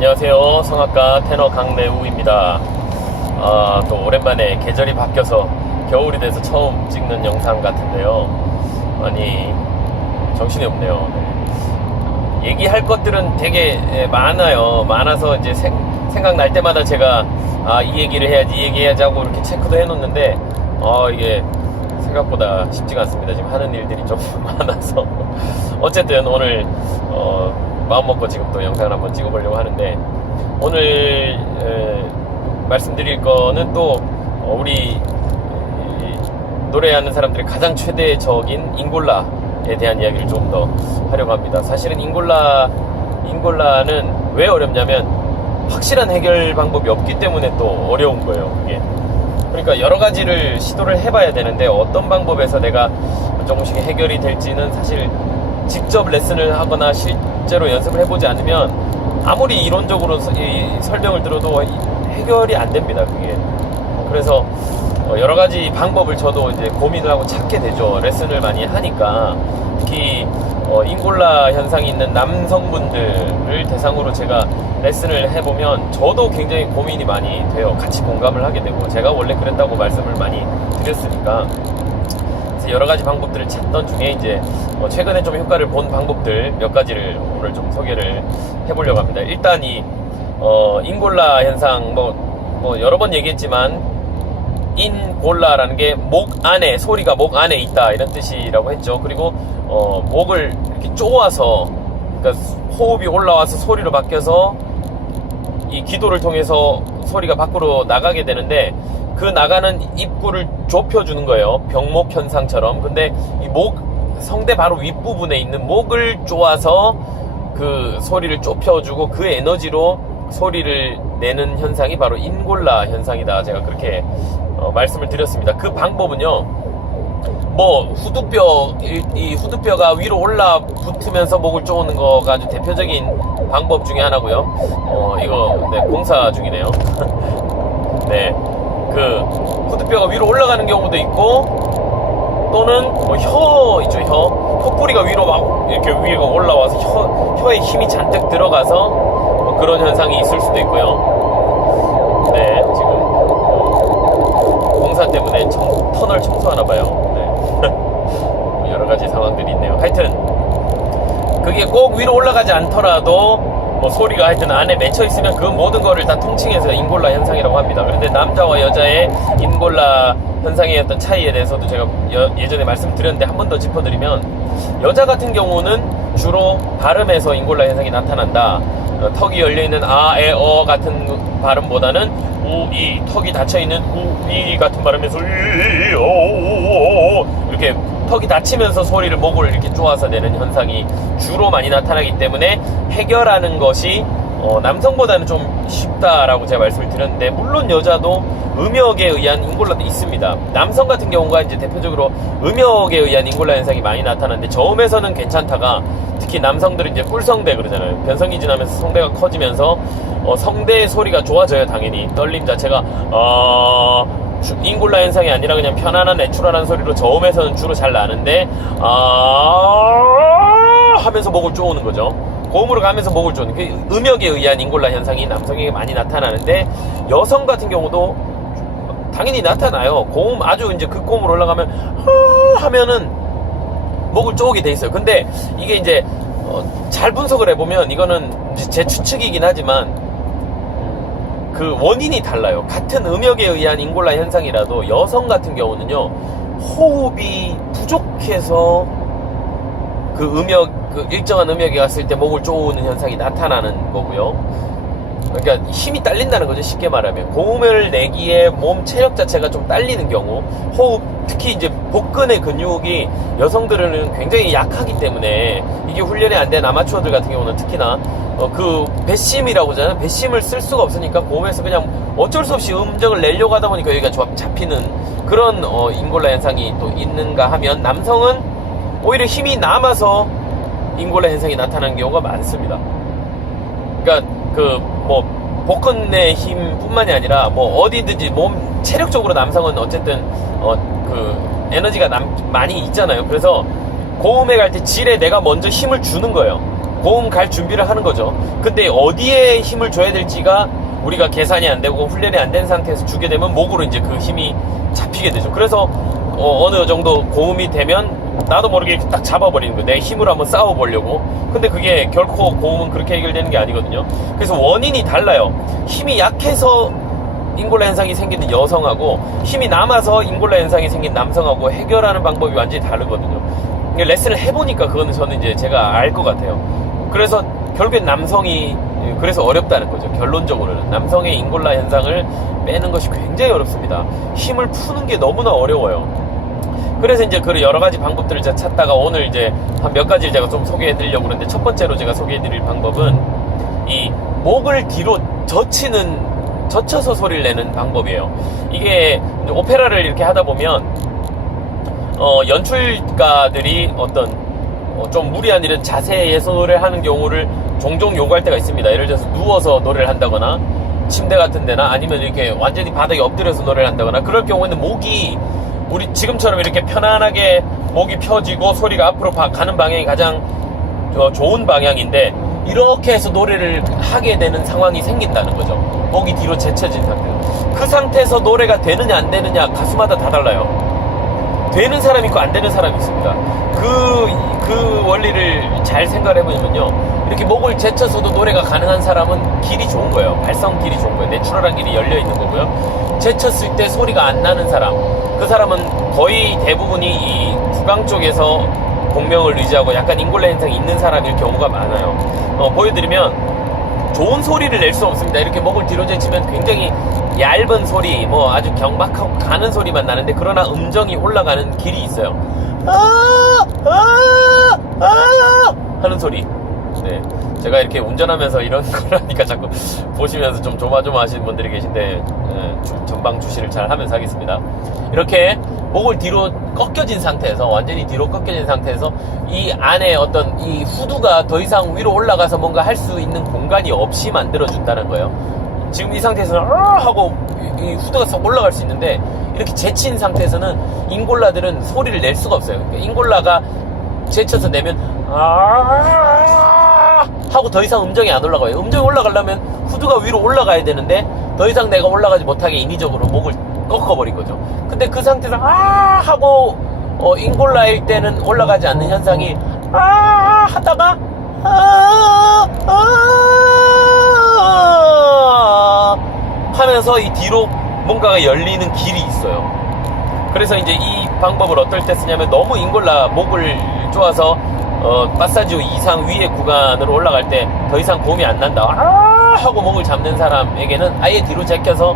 안녕하세요. 성악가 테너 강래우입니다. 또 오랜만에 계절이 바뀌어서 겨울이 돼서 처음 찍는 영상 같은데요. 많이 정신이 없네요. 네. 얘기할 것들은 되게 많아요. 많아서 이제 생각날 때마다 제가 이 얘기를 해야지, 이 얘기해야지 하고 이렇게 체크도 해놓는데 이게 생각보다 쉽지가 않습니다. 지금 하는 일들이 좀 많아서 어쨌든 오늘 마음먹고 지금 또 영상을 한번 찍어보려고 하는데, 오늘 말씀드릴 거는 또 우리 노래하는 사람들의 가장 최대적인 잉골라에 대한 이야기를 좀 더 하려고 합니다. 사실은 잉골라는 왜 어렵냐면 확실한 해결 방법이 없기 때문에 또 어려운 거예요, 그게. 그러니까 여러 가지를 시도를 해봐야 되는데 어떤 방법에서 내가 조금씩 해결이 될지는 사실 직접 레슨을 하거나 실제로 연습을 해보지 않으면 아무리 이론적으로 설명을 들어도 해결이 안 됩니다, 그게. 그래서 여러 가지 방법을 저도 이제 고민을 하고 찾게 되죠. 레슨을 많이 하니까. 특히 잉골라 현상이 있는 남성분들을 대상으로 제가 레슨을 해보면 저도 굉장히 고민이 많이 돼요. 같이 공감을 하게 되고, 제가 원래 그랬다고 말씀을 많이 드렸으니까. 그래서 여러 가지 방법들을 찾던 중에 이제 최근에 좀 효과를 본 방법들 몇 가지를 오늘 좀 소개를 해보려고 합니다. 일단 이 잉골라 현상, 여러 번 얘기했지만 인골라라는 게 목 안에, 소리가 목 안에 있다, 이런 뜻이라고 했죠. 그리고 목을 이렇게 쪼아서, 그러니까 호흡이 올라와서 소리로 바뀌어서 이 기도를 통해서 소리가 밖으로 나가게 되는데, 그 나가는 입구를 좁혀주는 거예요, 병목 현상처럼. 근데 이 성대 바로 윗부분에 있는 목을 쪼아서 그 소리를 좁혀주고 그 에너지로 소리를 내는 현상이 바로 인골라 현상이다, 제가 그렇게 말씀을 드렸습니다. 그 방법은요, 이 후두뼈가 위로 올라 붙으면서 목을 쪼는 거가 아주 대표적인 방법 중에 하나고요. 이거 공사 중이네요. 네, 그 후두뼈가 위로 올라가는 경우도 있고, 또는 혀 있죠, 혀뿌리가 위로 막 이렇게 위가 올라와서 혀에 힘이 잔뜩 들어가서 그런 현상이 있을 수도 있고요. 네, 지금 공사 때문에 터널 청소하나 봐요. 네. 여러 가지 상황들이 있네요. 하여튼 그게 꼭 위로 올라가지 않더라도 소리가 하여튼 안에 맺혀 있으면 그 모든 거를 다 통칭해서 인골라 현상이라고 합니다. 그런데 남자와 여자의 인골라 현상의 어떤 차이에 대해서도 제가 예전에 말씀드렸는데 한 번 더 짚어드리면, 여자 같은 경우는 주로 발음에서 인골라 현상이 나타난다. 턱이 열려있는 아, 에, 어 같은 발음보다는 우, 이, 턱이 닫혀있는 우, 이 같은 발음에서 이, 오, 이렇게 턱이 닫히면서 소리를, 목을 이렇게 쪼아서 내는 현상이 주로 많이 나타나기 때문에 해결하는 것이 남성보다는 좀 쉽다라고 제가 말씀을 드렸는데, 물론 여자도 음역에 의한 인골라도 있습니다. 남성 같은 경우가 이제 대표적으로 음역에 의한 인골라 현상이 많이 나타나는데, 저음에서는 괜찮다가 특히 남성들은 이제 뿔성대 그러잖아요. 변성기 지나면서 성대가 커지면서 성대의 소리가 좋아져요. 당연히 떨림 자체가 인골라 현상이 아니라 그냥 편안한 내추럴한 소리로 저음에서는 주로 잘 나는데 하면서 목을 쪼우는 거죠. 고음으로 가면서 목을 쪼는, 그 음역에 의한 인골라 현상이 남성에게 많이 나타나는데, 여성 같은 경우도 당연히 나타나요. 고음, 아주 이제 극고음으로 올라가면 하면은 목을 쪼우게 돼 있어요. 근데 이게 이제 잘 분석을 해보면, 이거는 제 추측이긴 하지만 그 원인이 달라요. 같은 음역에 의한 인골라 현상이라도 여성 같은 경우는요, 호흡이 부족해서 그 일정한 음역에 갔을 때 목을 쪼우는 현상이 나타나는 거고요. 그러니까 힘이 딸린다는 거죠, 쉽게 말하면. 고음을 내기에 몸 체력 자체가 좀 딸리는 경우, 호흡, 특히 이제 복근의 근육이 여성들은 굉장히 약하기 때문에, 이게 훈련이 안 된 아마추어들 같은 경우는 특히나 그 배심이라고 하잖아요. 배심을 쓸 수가 없으니까 고음에서 그냥 어쩔 수 없이 음정을 내려고 하다 보니까 여기가 잡히는 그런 인골라 현상이 또 있는가 하면, 남성은 오히려 힘이 남아서 인골라 현상이 나타나는 경우가 많습니다. 그러니까 복근의 힘뿐만이 아니라 어디든지 몸 체력적으로 남성은 어쨌든 에너지가 많이 있잖아요. 그래서 고음에 갈 때 질에 내가 먼저 힘을 주는 거예요. 고음 갈 준비를 하는 거죠. 근데 어디에 힘을 줘야 될지가 우리가 계산이 안 되고 훈련이 안 된 상태에서 주게 되면 목으로 이제 그 힘이 잡히게 되죠. 그래서 어느 정도 고음이 되면 나도 모르게 딱 잡아버리는 거예요. 내 힘으로 한번 싸워보려고. 근데 그게 결코 고음은 그렇게 해결되는 게 아니거든요. 그래서 원인이 달라요. 힘이 약해서 인골라 현상이 생기는 여성하고 힘이 남아서 인골라 현상이 생긴 남성하고 해결하는 방법이 완전히 다르거든요. 레슨을 해보니까 그거는 저는 이제 제가 알 것 같아요. 그래서 결국엔 남성이 그래서 어렵다는 거죠. 결론적으로는 남성의 인골라 현상을 빼는 것이 굉장히 어렵습니다. 힘을 푸는 게 너무나 어려워요. 그래서 이제 그 여러 가지 방법들을 제가 찾다가 오늘 이제 한 몇 가지를 제가 좀 소개해 드리려고 그러는데, 첫 번째로 제가 소개해 드릴 방법은 이 목을 뒤로 젖혀서 소리를 내는 방법이에요. 이게 오페라를 이렇게 하다 보면 연출가들이 어떤 좀 무리한 이런 자세에서 노래를 하는 경우를 종종 요구할 때가 있습니다. 예를 들어서 누워서 노래를 한다거나 침대 같은 데나 아니면 이렇게 완전히 바닥에 엎드려서 노래를 한다거나, 그럴 경우에는 목이 우리 지금처럼 이렇게 편안하게 목이 펴지고 소리가 앞으로 가는 방향이 가장 좋은 방향인데, 이렇게 해서 노래를 하게 되는 상황이 생긴다는 거죠. 목이 뒤로 제쳐진 상태. 그 상태에서 노래가 되느냐 안 되느냐 가수마다 다 달라요. 되는 사람이 있고 안 되는 사람이 있습니다. 그 원리를 잘 생각을 해보면요, 이렇게 목을 제쳐서도 노래가 가능한 사람은 길이 좋은 거예요. 발성 길이 좋은 거예요. 내추럴한 길이 열려 있는 거고요. 제쳤을 때 소리가 안 나는 사람, 그 사람은 거의 대부분이 이 구강 쪽에서 공명을 의지하고 약간 인골라 현상이 있는 사람일 경우가 많아요. 보여드리면 좋은 소리를 낼 수 없습니다. 이렇게 목을 뒤로 제치면 굉장히 얇은 소리, 아주 경박하고 가는 소리만 나는데, 그러나 음정이 올라가는 길이 있어요. 하는 소리. 네, 제가 이렇게 운전하면서 이런 걸 하니까 자꾸 보시면서 좀 조마조마하시는 분들이 계신데, 전방 주시를 잘 하면서 하겠습니다. 이렇게 목을 뒤로 꺾여진 상태에서, 완전히 뒤로 꺾여진 상태에서 이 안에 어떤 이 후두가 더 이상 위로 올라가서 뭔가 할 수 있는 공간이 없이 만들어준다는 거예요. 지금 이 상태에서는 하고 이 후두가 싹 올라갈 수 있는데, 이렇게 제친 상태에서는 인골라들은 소리를 낼 수가 없어요. 그러니까 인골라가 제쳐서 내면 하고 더 이상 음정이 안 올라가요. 음정이 올라가려면 후두가 위로 올라가야 되는데, 더 이상 내가 올라가지 못하게 인위적으로 목을 꺾어버린 거죠. 근데 그 상태에서 하고 인골라일 때는 올라가지 않는 현상이 하다가 하면서 이 뒤로 뭔가가 열리는 길이 있어요. 그래서 이제 이 방법을 어떨 때 쓰냐면, 너무 인골라 목을 쪼아서 마사지 이상 위의 구간으로 올라갈 때 더 이상 고음이 안 난다 하고 목을 잡는 사람에게는 아예 뒤로 제껴서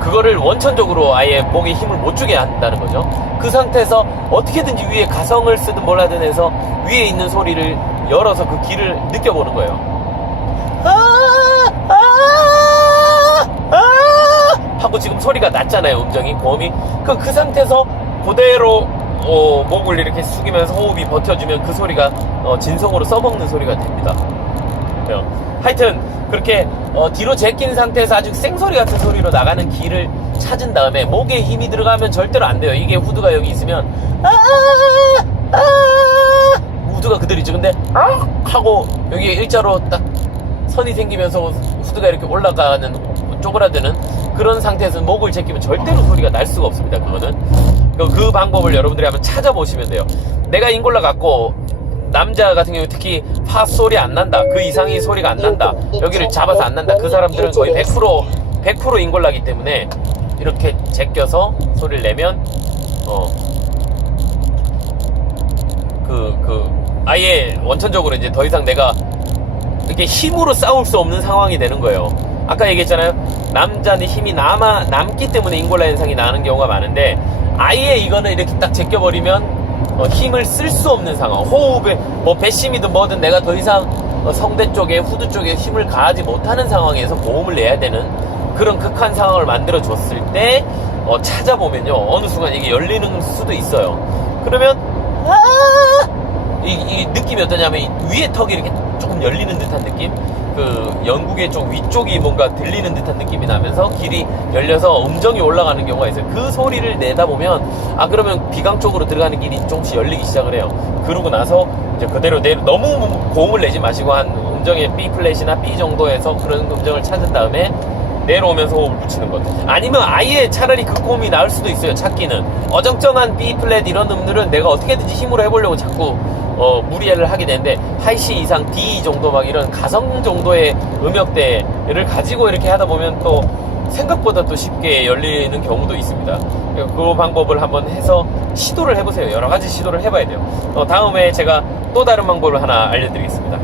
그거를 원천적으로 아예 목에 힘을 못 주게 한다는 거죠. 그 상태에서 어떻게든지 위에 가성을 쓰든 뭘 하든 해서 위에 있는 소리를 열어서 그 길을 느껴보는 거예요. 하고 지금 소리가 났잖아요. 음정이, 고음이. 그 상태에서 그대로 목을 이렇게 숙이면서 호흡이 버텨주면 그 소리가 진성으로 써먹는 소리가 됩니다. 하여튼 그렇게 뒤로 제낀 상태에서 아주 생소리 같은 소리로 나가는 길을 찾은 다음에, 목에 힘이 들어가면 절대로 안 돼요. 이게 후두가 여기 있으면 후두가 그대로 있죠. 근데 하고 여기 일자로 딱 선이 생기면서 후두가 이렇게 올라가는, 쪼그라드는 그런 상태에서 목을 제끼면 절대로 소리가 날 수가 없습니다. 그거는 그 방법을 여러분들이 한번 찾아보시면 돼요. 내가 인골라 갖고 남자 같은 경우 특히 파 소리 안 난다, 그 이상의 소리가 안 난다, 여기를 잡아서 안 난다, 그 사람들은 거의 100% 인골라기 때문에 이렇게 제껴서 소리를 내면 아예 원천적으로 이제 더 이상 내가 이렇게 힘으로 싸울 수 없는 상황이 되는 거예요. 아까 얘기했잖아요. 남자는 힘이 남기 때문에 인골라 현상이 나는 경우가 많은데, 아예 이거는 이렇게 딱 제껴버리면 힘을 쓸 수 없는 상황, 호흡에 배심이든 뭐든 내가 더 이상 성대 쪽에 후두 쪽에 힘을 가하지 못하는 상황에서 고음을 내야 되는 그런 극한 상황을 만들어 줬을 때 찾아보면요, 어느 순간 이게 열리는 수도 있어요. 그러면 이 느낌이 어떠냐면, 위에 턱이 이렇게 조금 열리는 듯한 느낌, 그 연구계 쪽 위쪽이 뭔가 들리는 듯한 느낌이 나면서 길이 열려서 음정이 올라가는 경우가 있어요. 그 소리를 내다 보면 아 그러면 비강 쪽으로 들어가는 길이 조금씩 열리기 시작을 해요. 그러고 나서 이제 그대로 너무 고음을 내지 마시고 한 음정의 B 플랫이나 B 정도에서 그런 음정을 찾은 다음에 내려오면서 호흡을 붙이는 것. 아니면 아예 차라리 그 고음이 나을 수도 있어요. 찾기는 어정쩡한 B 플랫 이런 음들은 내가 어떻게든지 힘으로 해보려고 자꾸 무리를 하게 되는데 하이C 이상 D 정도 막 이런 가성 정도의 음역대를 가지고 이렇게 하다 보면 또 생각보다 또 쉽게 열리는 경우도 있습니다. 그 방법을 한번 해서 시도를 해보세요. 여러 가지 시도를 해봐야 돼요. 다음에 제가 또 다른 방법을 하나 알려드리겠습니다.